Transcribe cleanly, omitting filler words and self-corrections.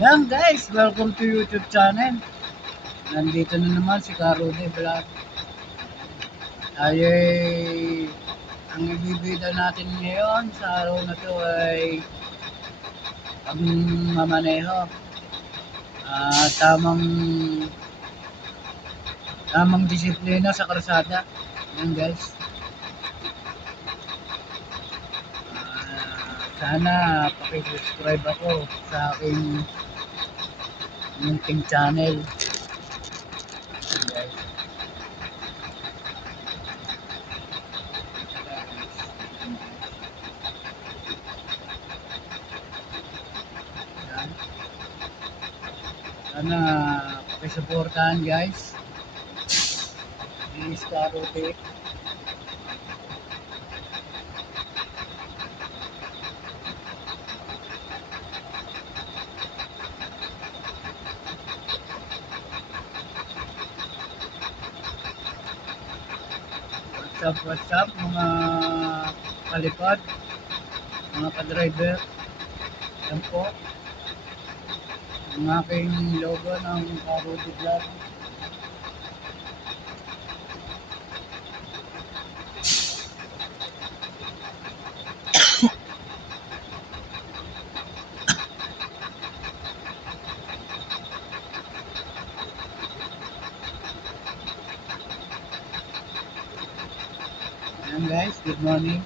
Yan guys, welcome to YouTube channel. Nandito na naman si Karode Vlog. Tayo ang ibibida natin ngayon sa araw na to ay pagmamaneho. Tamang disiplina sa kalsada. Yan guys. Sana pakisubscribe ako sa aking munting channel. Yan guys. Yan. Sana pakisuportahan guys. Please Karode. What's up mga kalipad, mga ka-driver. Yan po ang aking logo ng Karode Vlog. Yan guys, good morning.